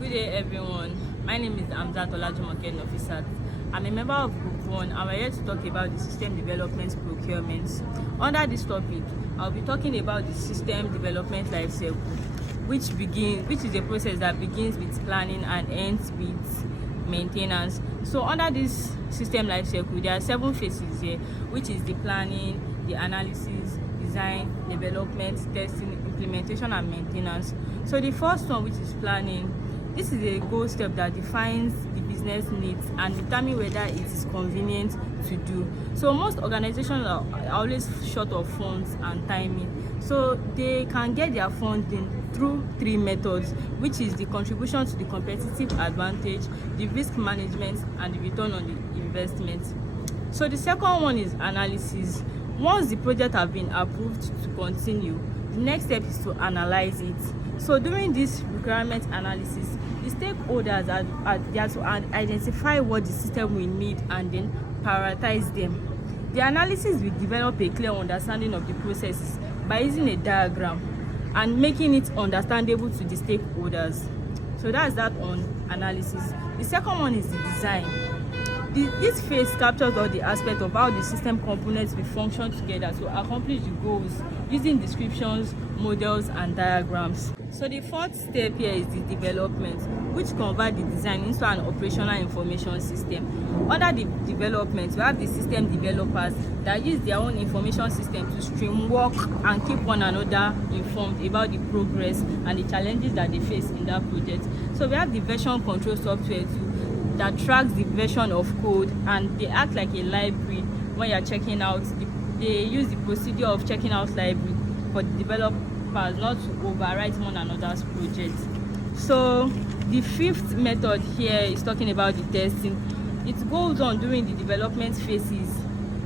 Good day, everyone. My name is Amzat Olajumoke Officer. I'm a member of Group 1 and we're here to talk about the system development procurement. Under this topic, I'll be talking about the system development life cycle, which is a process that begins with planning and ends with maintenance. So under this system life cycle, there are 7 phases here, which is the planning, the analysis, design, development, testing, implementation, and maintenance. So the first one, which is planning, this is a goal step that defines the business needs and determine whether it is convenient to do. So most organizations are always short of funds and timing. So they can get their funding through 3 methods, which is the contribution to the competitive advantage, the risk management, and the return on the investment. So the second one is analysis. Once the project has been approved to continue, the next step is to analyze it. So during this requirement analysis, the stakeholders are there to identify what the system will need and then prioritize them. The analysis will develop a clear understanding of the processes by using a diagram and making it understandable to the stakeholders. So that's that on analysis. The second one is the design. This phase captures all the aspects of how the system components will function together to accomplish the goals using descriptions, models, and diagrams. So the fourth step here is the development, which converts the design into an operational information system. Under the development, we have the system developers that use their own information system to stream work and keep one another informed about the progress and the challenges that they face in that project. So we have the version control software too, that tracks the version of code, and they act like a library when you're checking out. They use the procedure of checking out library for the developers not to overwrite one another's project. So the fifth method here is talking about the testing. It goes on during the development phases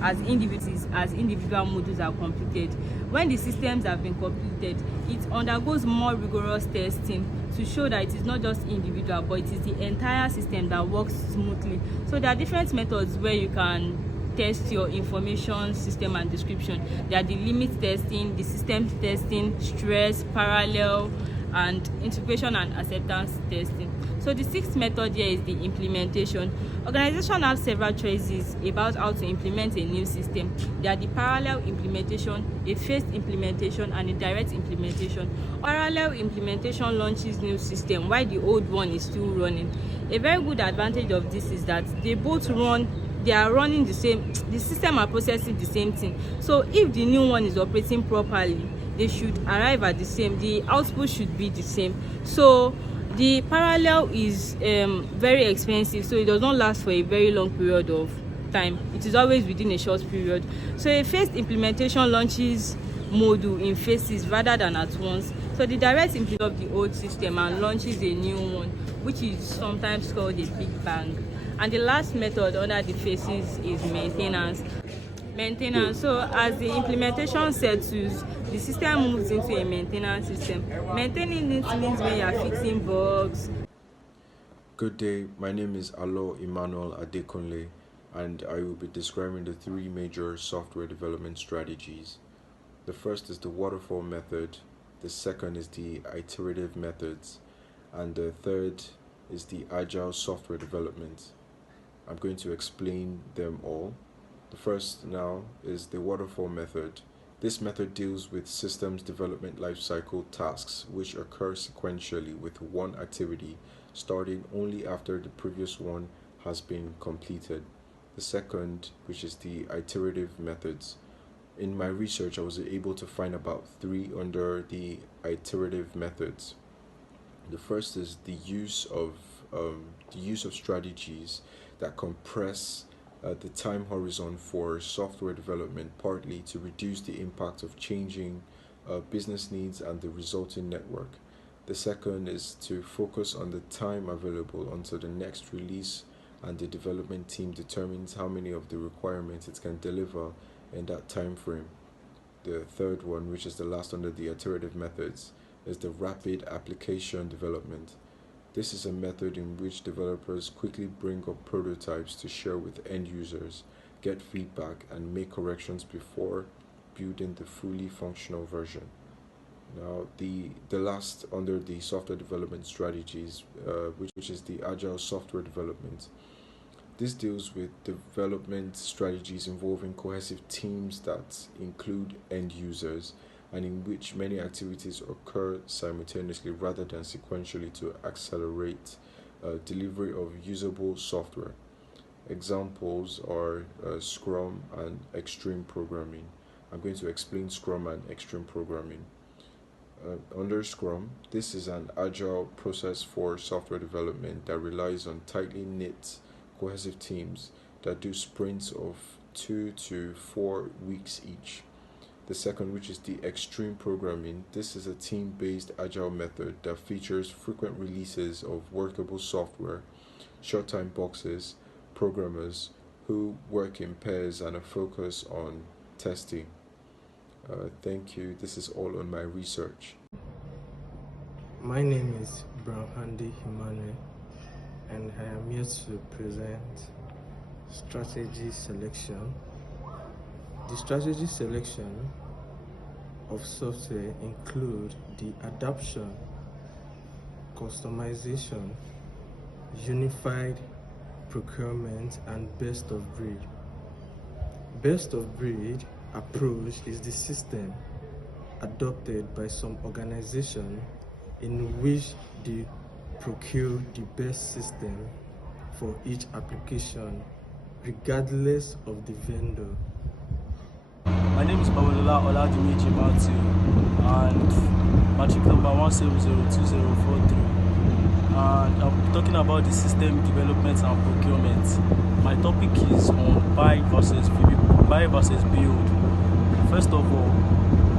as individual modules are completed. When the systems have been completed, it undergoes more rigorous testing to show that it is not just individual, but it is the entire system that works smoothly. So there are different methods where you can test your information system and description. There are the limit testing, the system testing, stress, parallel, and integration and acceptance testing. So the sixth method here is the implementation. Organizations have several choices about how to implement a new system. There are the parallel implementation, a phased implementation, and a direct implementation. Parallel implementation launches new system while the old one is still running. A very good advantage of this is that they are running the same, the system are processing the same thing. So if the new one is operating properly, they should arrive at the same, the output should be the same. So the parallel is very expensive, so it does not last for a very long period of time. It is always within a short period. So a phased implementation launches module in phases rather than at once. So the direct implementation of the old system and launches a new one, which is sometimes called a big bang. And the last method under the phases is maintenance. So as the implementation settles, the system moves into a maintenance system. Maintaining it means when you are fixing bugs. Good day, my name is Alo Emmanuel Adekunle, and I will be describing the 3 major software development strategies. The first is the waterfall method, the second is the iterative methods, and the third is the agile software development. I'm going to explain them all. The first now is the waterfall method. This method deals with systems development lifecycle tasks which occur sequentially with one activity starting only after the previous one has been completed. The second, which is the iterative methods. In my research, I was able to find about 3 under the iterative methods. The first is the use of strategies that compress the time horizon for software development, partly to reduce the impact of changing business needs and the resulting network. The second is to focus on the time available until the next release, and the development team determines how many of the requirements it can deliver in that time frame. The third one, which is the last under the iterative methods, is the rapid application development. This is a method in which developers quickly bring up prototypes to share with end users, get feedback, and make corrections before building the fully functional version. Now, the last under the software development strategies, which is the agile software development. This deals with development strategies involving cohesive teams that include end users and in which many activities occur simultaneously rather than sequentially to accelerate delivery of usable software. Examples are Scrum and Extreme Programming. I'm going to explain Scrum and Extreme Programming. Under Scrum, this is an agile process for software development that relies on tightly knit, cohesive teams that do sprints of 2 to 4 weeks each. The second, which is the extreme programming, this is a team based agile method that features frequent releases of workable software, short time boxes, programmers who work in pairs, and a focus on testing. Thank you. This is all on my research. My name is Brahandi Himane, and I am here to present strategy selection. The strategy selection of software include the adoption, customization, unified procurement, and best of breed. Best of breed approach is the system adopted by some organization in which they procure the best system for each application, regardless of the vendor. My name is Babalola Oladimeji Matthew, and matric number 1702043. And I'm talking about the system development and procurement. My topic is on buy versus build. First of all,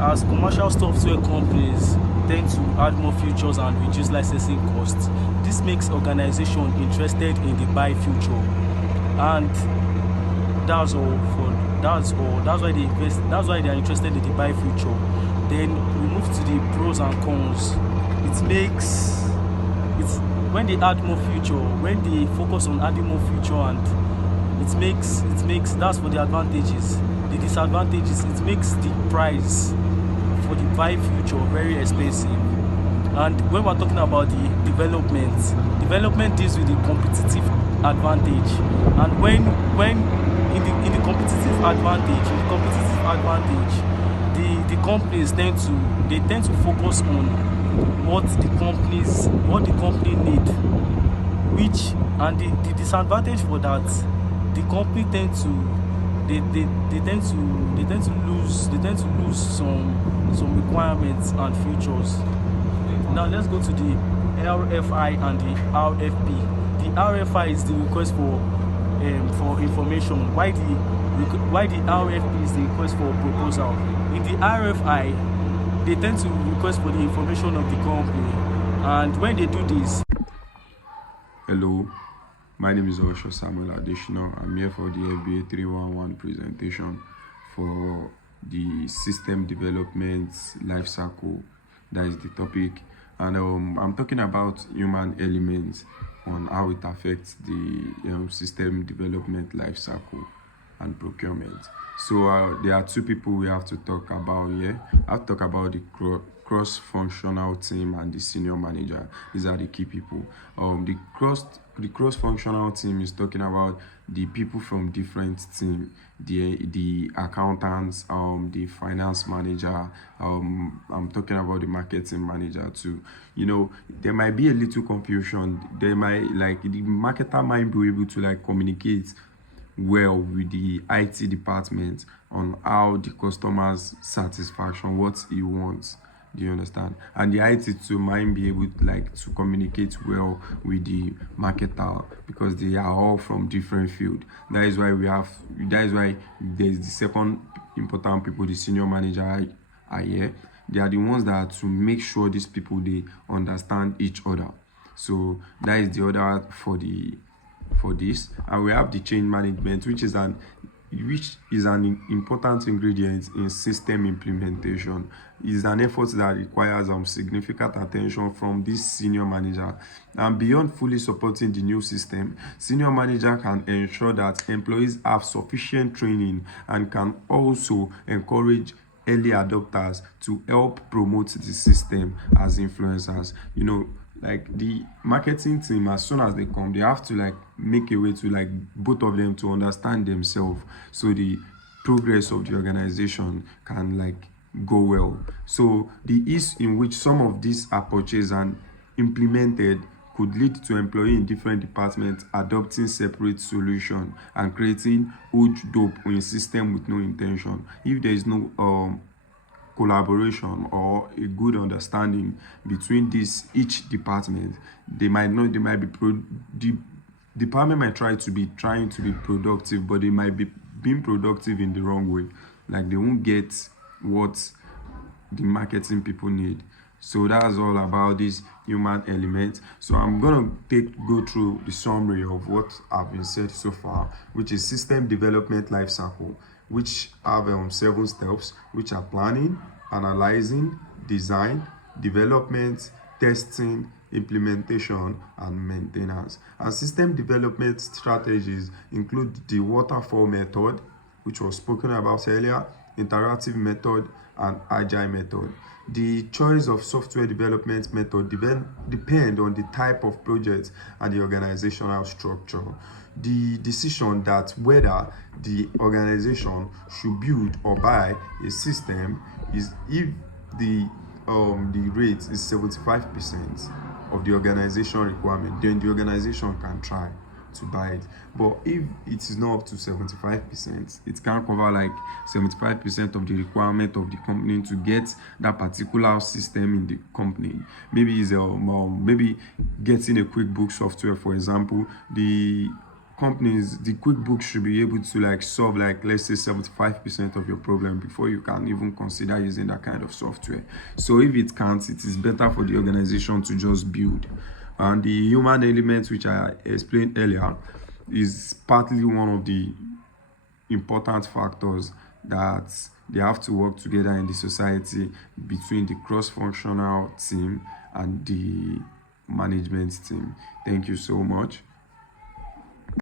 as commercial software companies tend to add more features and reduce licensing costs, this makes organizations interested in the buy feature, and that's why they invest. That's why they are interested in the buy feature. Then we move to the pros and cons. When they add more feature, when they focus on adding more feature, and it makes that's for the advantages. The disadvantages, it makes the price for the buy feature very expensive. And when we're talking about the development deals with the competitive advantage. And when in the competitive advantage, the companies tend to focus on what the company need, and the disadvantage for that, the company tend to lose some requirements and features. Now let's go to the RFI and the RFP. The RFI is the request for information, why the RFP is the request for proposal. In the RFI, they tend to request for the information of the company, and when they do this. Hello, my name is Osho Samuel Additional. I'm here for the FBA 311 presentation for the system development life cycle. That is the topic, and I'm talking about human elements on how it affects the system development life cycle and procurement. So there are two people we have to talk about here. I have to talk about the cross-functional team and the senior manager. These are the key people. The cross-functional team is talking about the people from different teams, the accountants, the finance manager. I'm talking about the marketing manager too. There might be a little confusion. The marketer might be able to communicate well with the IT department on how the customer's satisfaction, what he wants. Do you understand? And the IT too might be able to communicate well with the marketer, because they are all from different field. That is why there's the second important people, the senior manager are here. They are the ones that are to make sure these people they understand each other. So that is the order for this. And we have the change management, which is an important ingredient in system implementation. It is an effort that requires significant attention from this senior manager. And beyond fully supporting the new system, senior manager can ensure that employees have sufficient training and can also encourage early adopters to help promote the system as influencers. Like the marketing team, as soon as they come, they have to like make a way to like both of them to understand themselves, so the progress of the organization can like go well. So the ease in which some of these are purchased and implemented could lead to employees in different departments adopting separate solution and creating huge dope in a system with no intention. If there is no collaboration or a good understanding between each department, they might be the department might trying to be productive, but they might be being productive in the wrong way. Like they won't get what the marketing people need. So that's all about this human element. So I'm gonna go through the summary of what I've been said so far, which is system development life cycle, which have 7 steps, which are planning, analyzing, design, development, testing, implementation, and maintenance. And system development strategies include the waterfall method, which was spoken about earlier, interactive method, and agile method. The choice of software development method depend on the type of project and the organizational structure. The decision that whether the organization should build or buy a system is if the rate is 75% of the organization requirement, then the organization can try to buy it. But if it is not up to 75%, it can cover like 75% of the requirement of the company to get that particular system in the company. Maybe it's maybe getting a QuickBooks software, for example. The QuickBooks should be able to like solve like, let's say, 75% of your problem before you can even consider using that kind of software. So if it can't, it is better for the organization to just build. And the human element, which I explained earlier, is partly one of the important factors that they have to work together in the society between the cross-functional team and the management team. Thank you so much.